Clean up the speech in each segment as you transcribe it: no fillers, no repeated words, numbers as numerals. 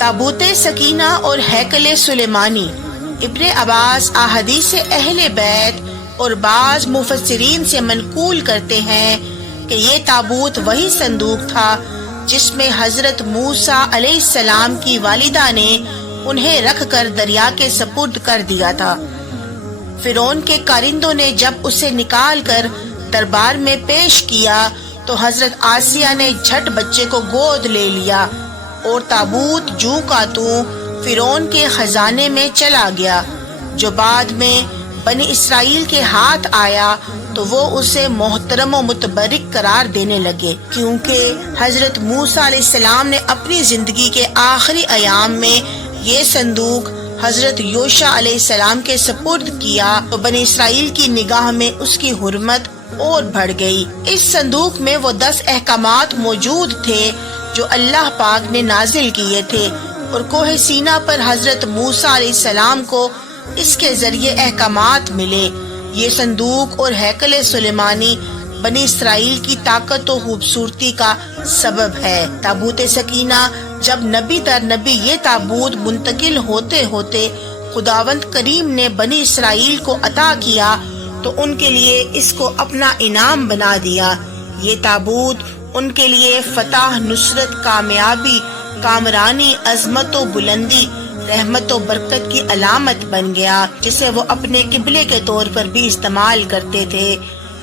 تابوت سکینہ اور ہیکل سلیمانی۔ ابن عباس احادیث اہل بیت اور بعض مفسرین سے منقول کرتے ہیں کہ یہ تابوت وہی صندوق تھا جس میں حضرت موسیٰ علیہ السلام کی والدہ نے انہیں رکھ کر دریا کے سپرد کر دیا تھا۔ فرعون کے کارندوں نے جب اسے نکال کر دربار میں پیش کیا تو حضرت آسیہ نے جھٹ بچے کو گود لے لیا اور تابوت جوں کا توں فرعون کے خزانے میں چلا گیا، جو بعد میں بنی اسرائیل کے ہاتھ آیا تو وہ اسے محترم و متبرک قرار دینے لگے، کیونکہ حضرت موسیٰ علیہ السلام نے اپنی زندگی کے آخری ایام میں یہ صندوق حضرت یوشع علیہ السلام کے سپرد کیا تو بنی اسرائیل کی نگاہ میں اس کی حرمت اور بڑھ گئی۔ اس صندوق میں وہ 10 احکامات موجود تھے جو اللہ پاک نے نازل کیے تھے، اور کوہ سینا پر حضرت موسیٰ علیہ السلام کو اس کے ذریعے احکامات ملے۔ یہ صندوق اور ہیکل سلیمانی بنی اسرائیل کی طاقت و خوبصورتی کا سبب ہے۔ تابوت سکینہ جب نبی در نبی یہ تابوت منتقل ہوتے ہوتے خداوند کریم نے بنی اسرائیل کو عطا کیا تو ان کے لیے اس کو اپنا انعام بنا دیا۔ یہ تابوت ان کے لیے فتح، نصرت، کامیابی، کامرانی، عظمت و بلندی، رحمت و برکت کی علامت بن گیا، جسے وہ اپنے قبلے کے طور پر بھی استعمال کرتے تھے،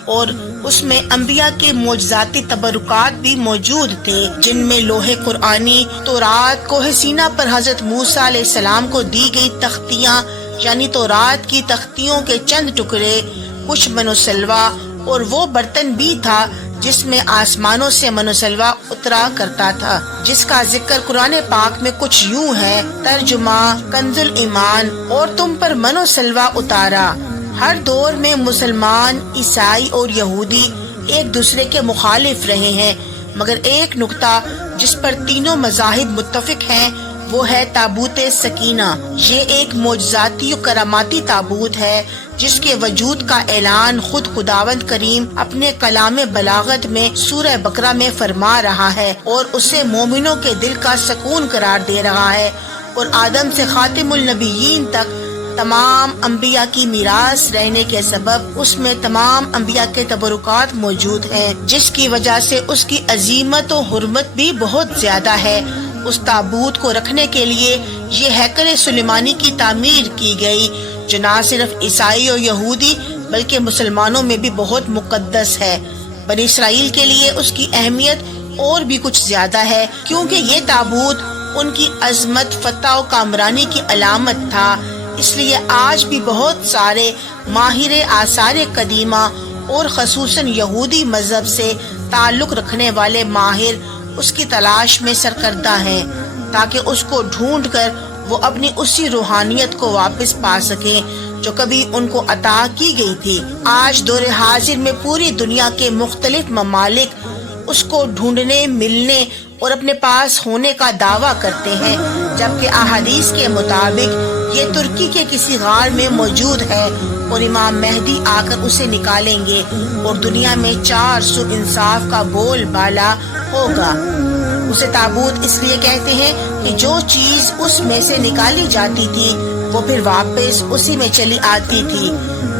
اور اس میں انبیاء کے معجزاتی تبرکات بھی موجود تھے، جن میں لوح قرآنی، تورات، کوہ سینا پر حضرت موسیٰ علیہ السلام کو دی گئی تختیاں یعنی تورات کی تختیوں کے چند ٹکڑے، کچھ من و سلوہ، اور وہ برتن بھی تھا جس میں آسمانوں سے من و سلوہ اترا کرتا تھا، جس کا ذکر قرآن پاک میں کچھ یوں ہے، ترجمہ کنز الایمان، اور تم پر من و سلوہ اتارا۔ ہر دور میں مسلمان، عیسائی اور یہودی ایک دوسرے کے مخالف رہے ہیں، مگر ایک نقطہ جس پر تینوں مذاہب متفق ہیں وہ ہے تابوت سکینہ۔ یہ ایک معجزاتی و کراماتی تابوت ہے جس کے وجود کا اعلان خود خداوند کریم اپنے کلام بلاغت میں سورہ بقرہ میں فرما رہا ہے، اور اسے مومنوں کے دل کا سکون قرار دے رہا ہے، اور آدم سے خاتم النبیین تک تمام انبیاء کی میراث رہنے کے سبب اس میں تمام انبیاء کے تبرکات موجود ہیں، جس کی وجہ سے اس کی عظیمت و حرمت بھی بہت زیادہ ہے۔ اس تابوت کو رکھنے کے لیے یہ ہیکل سلیمانی کی تعمیر کی گئی، جو نہ صرف عیسائی اور یہودی بلکہ مسلمانوں میں بھی بہت مقدس ہے۔ بنی اسرائیل کے لیے اس کی اہمیت اور بھی کچھ زیادہ ہے، کیونکہ یہ تابوت ان کی عظمت، فتح و کامرانی کی علامت تھا۔ اس لیے آج بھی بہت سارے ماہر آثار قدیمہ اور خصوصاً یہودی مذہب سے تعلق رکھنے والے ماہر اس کی تلاش میں سرکردہ ہیں، تاکہ اس کو ڈھونڈ کر وہ اپنی اسی روحانیت کو واپس پا سکیں جو کبھی ان کو عطا کی گئی تھی۔ آج دور حاضر میں پوری دنیا کے مختلف ممالک اس کو ڈھونڈنے، ملنے اور اپنے پاس ہونے کا دعویٰ کرتے ہیں، جبکہ احادیث کے مطابق یہ ترکی کے کسی غار میں موجود ہے، اور امام مہدی آ کر اسے نکالیں گے، اور دنیا میں 400 انصاف کا بول بالا ہوگا۔ اسے تابوت اس لیے کہتے ہیں کہ جو چیز اس میں سے نکالی جاتی تھی وہ پھر واپس اسی میں چلی آتی تھی۔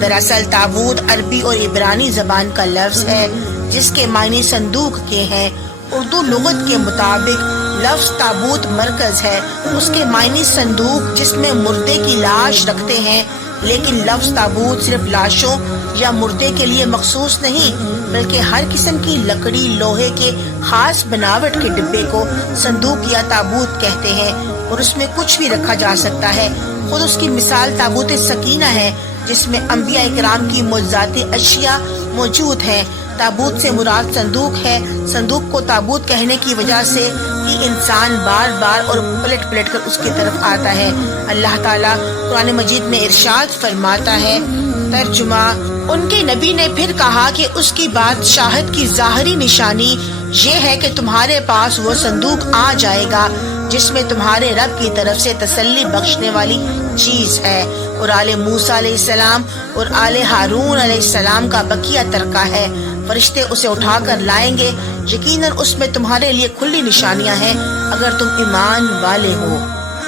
دراصل تابوت عربی اور عبرانی زبان کا لفظ ہے جس کے معنی صندوق کے ہیں۔ اردو لغت کے مطابق لفظ تابوت مرکز ہے، اس کے معنی صندوق جس میں مردے کی لاش رکھتے ہیں، لیکن لفظ تابوت صرف لاشوں یا مردے کے لیے مخصوص نہیں، بلکہ ہر قسم کی لکڑی، لوہے کے خاص بناوٹ کے ڈبے کو صندوق یا تابوت کہتے ہیں، اور اس میں کچھ بھی رکھا جا سکتا ہے۔ خود اس کی مثال تابوت سکینہ ہے، جس میں انبیاء کرام کی معجزاتی اشیاء موجود ہیں۔ تابوت سے مراد صندوق ہے۔ صندوق کو تابوت کہنے کی وجہ سے کہ انسان بار بار اور پلٹ پلٹ کر اس کی طرف آتا ہے۔ اللہ تعالیٰ قرآن مجید میں ارشاد فرماتا ہے، ترجمہ، ان کے نبی نے پھر کہا کہ اس کی بادشاہت کی ظاہری نشانی یہ ہے کہ تمہارے پاس وہ صندوق آ جائے گا جس میں تمہارے رب کی طرف سے تسلی بخشنے والی چیز ہے، اور آل موسیٰ علیہ السلام اور آل ہارون علیہ السلام کا بقیہ ترکہ ہے۔ فرشتے اسے اٹھا کر لائیں گے، یقیناً اس میں تمہارے لیے کھلی نشانیاں ہیں اگر تم ایمان والے ہو۔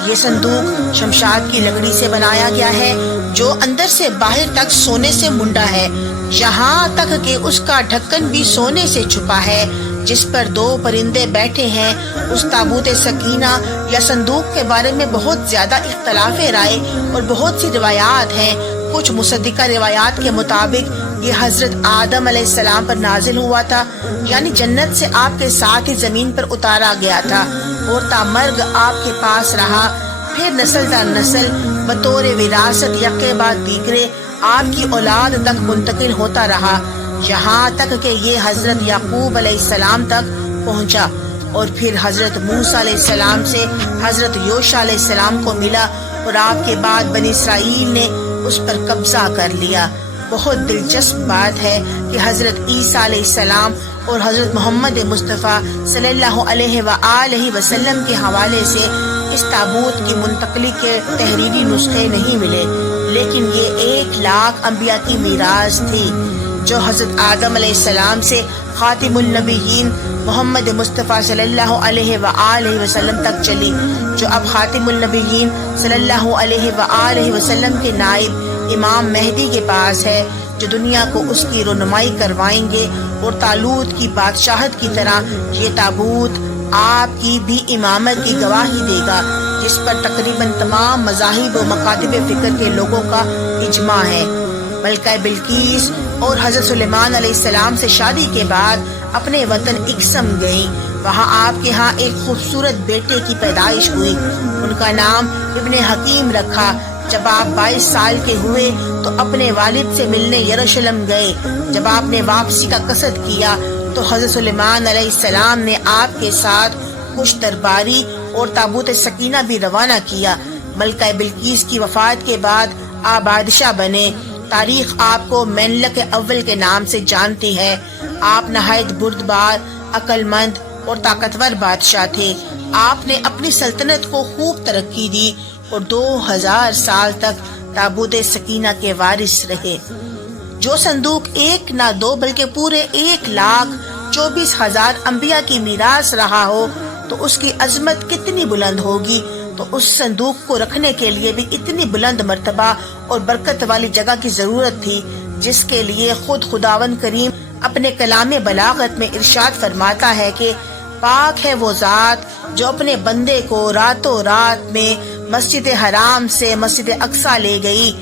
یہ صندوق شمشاد کی لکڑی سے بنایا گیا ہے جو اندر سے باہر تک سونے سے منڈا ہے، یہاں تک کہ اس کا ڈھکن بھی سونے سے چھپا ہے، جس پر 2 پرندے بیٹھے ہیں۔ اس تابوت سکینہ یا صندوق کے بارے میں بہت زیادہ اختلاف رائے اور بہت سی روایات ہیں۔ کچھ مصدقہ روایات کے مطابق یہ حضرت آدم علیہ السلام پر نازل ہوا تھا، یعنی جنت سے آپ کے ساتھ ہی زمین پر اتارا گیا تھا اور تا مرگ آپ کے پاس رہا، پھر نسل در نسل بطور وراثت یکے بعد دیگرے آپ کی اولاد تک منتقل ہوتا رہا، یہاں تک کہ یہ حضرت یعقوب علیہ السلام تک پہنچا اور پھر حضرت موسیٰ علیہ السلام سے حضرت یوشع علیہ السلام کو ملا اور آپ کے بعد بنی اسرائیل نے اس پر قبضہ کر لیا۔ بہت دلچسپ بات ہے کہ حضرت عیسیٰ علیہ السلام اور حضرت محمد مصطفیٰ صلی اللہ علیہ وآلہ وسلم کے حوالے سے اس تابوت کی منتقلی کے تحریری نسخے نہیں ملے، لیکن یہ 1,00,000 انبیاء کی میراث تھی جو حضرت آدم علیہ السلام سے خاتم النبیین محمد مصطفیٰ صلی اللہ علیہ وآلہ وسلم تک چلی، جو اب خاتم النبیین صلی اللہ علیہ وآلہ وسلم کے نائب امام مہدی کے پاس ہے، جو دنیا کو اس کی رونمائی کروائیں گے، اور طالوت کی بادشاہت کی طرح یہ تابوت آپ کی بھی امامت کی گواہی دے گا، جس پر تقریباً تمام مذاہب و مکاتب فکر کے لوگوں کا اجماع ہے۔ ملکہ بلقیس اور حضرت سلیمان علیہ السلام سے شادی کے بعد اپنے وطن اقسم گئیں، وہاں آپ کے ہاں ایک خوبصورت بیٹے کی پیدائش ہوئی، ان کا نام ابن حکیم رکھا۔ جب آپ 22 سال کے ہوئے تو اپنے والد سے ملنے یروشلم گئے۔ جب آپ نے واپسی کا قصد کیا تو حضرت سلیمان علیہ السلام نے آپ کے ساتھ کچھ درباری اور تابوت سکینہ بھی روانہ کیا۔ ملکہ بلقیس کی وفات کے بعد آپ بادشاہ بنے۔ تاریخ آپ کو مینلک اول کے نام سے جانتی ہے۔ آپ نہایت بردبار، عقل مند اور طاقتور بادشاہ تھے۔ آپ نے اپنی سلطنت کو خوب ترقی دی اور 2000 سال تک تابوت سکینہ کے وارث رہے۔ جو صندوق 1 نہ 2 بلکہ پورے 1,24,000 انبیاء کی میراث رہا ہو تو اس کی عظمت کتنی بلند ہوگی، تو اس صندوق کو رکھنے کے لیے بھی اتنی بلند مرتبہ اور برکت والی جگہ کی ضرورت تھی، جس کے لیے خود خداوند کریم اپنے کلام بلاغت میں ارشاد فرماتا ہے کہ پاک ہے وہ ذات جو اپنے بندے کو راتوں رات میں مسجد حرام سے مسجد اقصی لے گئی،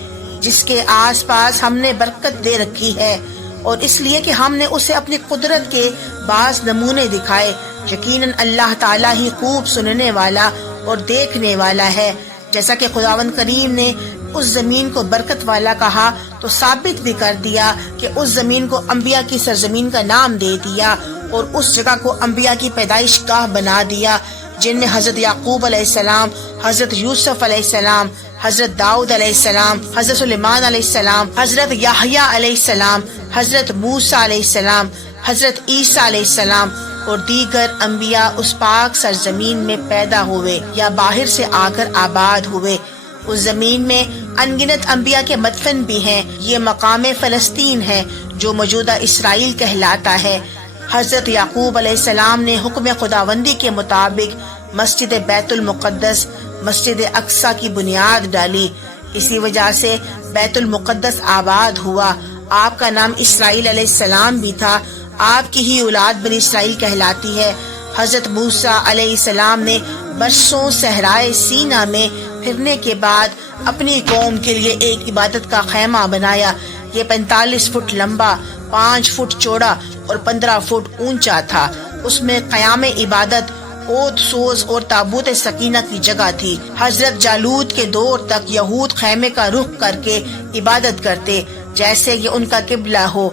جس کے آس پاس ہم نے برکت دے رکھی ہے، اور اس لیے کہ ہم نے اسے اپنی قدرت کے بعض نمونے دکھائے۔ یقیناً اللہ تعالیٰ ہی خوب سننے والا اور دیکھنے والا ہے۔ جیسا کہ خداوند کریم نے اس زمین کو برکت والا کہا تو ثابت بھی کر دیا کہ اس زمین کو انبیاء کی سرزمین کا نام دے دیا، اور اس جگہ کو انبیاء کی پیدائش گاہ بنا دیا، جن میں حضرت یعقوب علیہ السلام، حضرت یوسف علیہ السلام، حضرت داؤد علیہ السلام، حضرت سلیمان علیہ السلام، حضرت یحییٰ علیہ السلام، حضرت موسیٰ علیہ السلام، حضرت عیسیٰ علیہ السلام اور دیگر انبیاء اس پاک سرزمین میں پیدا ہوئے یا باہر سے آ کر آباد ہوئے۔ اس زمین میں انگنت انبیاء کے مدفن بھی ہیں۔ یہ مقام فلسطین ہے جو موجودہ اسرائیل کہلاتا ہے۔ حضرت یعقوب علیہ السلام نے حکم خداوندی کے مطابق مسجد بیت المقدس، مسجد اقصی کی بنیاد ڈالی، اسی وجہ سے بیت المقدس آباد ہوا۔ آپ کا نام اسرائیل علیہ السلام بھی تھا۔ آپ کی ہی اولاد بنی اسرائیل کہلاتی ہے۔ حضرت موسیٰ علیہ السلام نے برسوں صحرائے سینا میں پھرنے کے بعد اپنی قوم کے لیے ایک عبادت کا خیمہ بنایا۔ یہ 45 فٹ لمبا، 5 فٹ چوڑا اور 15 فٹ اونچا تھا۔ اس میں قیام عبادت، اوت سوز اور تابوت سکینہ کی جگہ تھی۔ حضرت جالوت کے دور تک یہود خیمے کا رخ کر کے عبادت کرتے جیسے یہ ان کا قبلہ ہو۔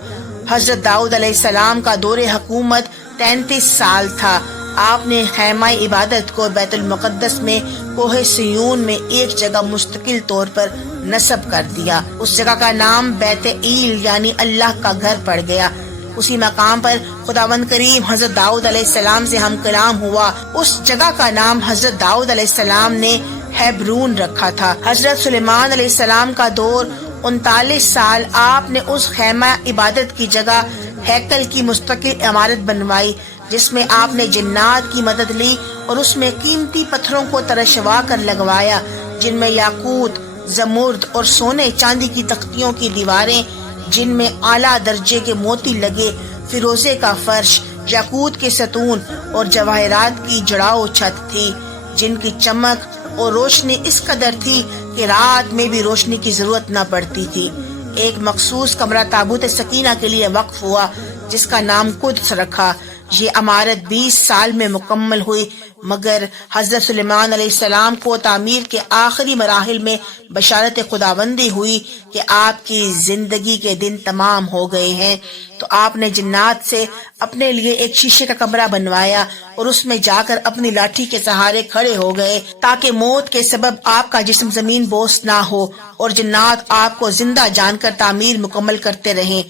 حضرت داؤد علیہ السلام کا دور حکومت 33 سال تھا۔ آپ نے خیمہ عبادت کو بیت المقدس میں کوہ سیون میں ایک جگہ مستقل طور پر نصب کر دیا۔ اس جگہ کا نام بیت ایل یعنی اللہ کا گھر پڑ گیا۔ اسی مقام پر خداوند کریم حضرت داؤد علیہ السلام سے ہم کلام ہوا۔ اس جگہ کا نام حضرت داؤد علیہ السلام نے ہیبرون رکھا تھا۔ حضرت سلیمان علیہ السلام کا دور 39 سال آپ نے اس خیمہ عبادت کی جگہ ہیکل کی مستقل عمارت بنوائی جس میں آپ نے جنات کی مدد لی اور اس میں قیمتی پتھروں کو ترشوا کر لگوایا جن میں یاقوت، زمرد اور سونے چاندی کی تختیوں کی دیواریں جن میں اعلیٰ درجے کے موتی لگے، فیروزے کا فرش، یاقوت کے ستون اور جواہرات کی جڑاؤ چھت تھی جن کی چمک اور روشنی اس قدر تھی کہ رات میں بھی روشنی کی ضرورت نہ پڑتی تھی۔ ایک مخصوص کمرہ تابوت سکینہ کے لیے وقف ہوا جس کا نام قدس رکھا۔ یہ عمارت 20 سال میں مکمل ہوئی، مگر حضرت سلیمان علیہ السلام کو تعمیر کے آخری مراحل میں بشارت خداوندی ہوئی کہ آپ کی زندگی کے دن تمام ہو گئے ہیں، تو آپ نے جنات سے اپنے لیے ایک شیشے کا کمرہ بنوایا اور اس میں جا کر اپنی لاٹھی کے سہارے کھڑے ہو گئے تاکہ موت کے سبب آپ کا جسم زمین بوس نہ ہو اور جنات آپ کو زندہ جان کر تعمیر مکمل کرتے رہیں۔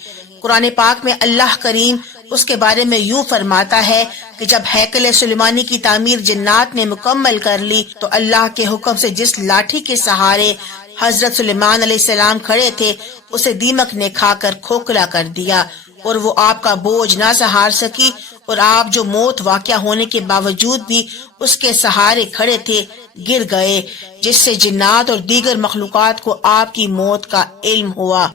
قرآن پاک میں اللہ کریم اس کے بارے میں یوں فرماتا ہے کہ جب ہیکل سلیمانی کی تعمیر جنات نے مکمل کر لی تو اللہ کے حکم سے جس لاٹھی کے سہارے حضرت سلیمان علیہ السلام کھڑے تھے اسے دیمک نے کھا کر کھوکھلا کر دیا اور وہ آپ کا بوجھ نہ سہار سکی، اور آپ جو موت واقع ہونے کے باوجود بھی اس کے سہارے کھڑے تھے گر گئے، جس سے جنات اور دیگر مخلوقات کو آپ کی موت کا علم ہوا۔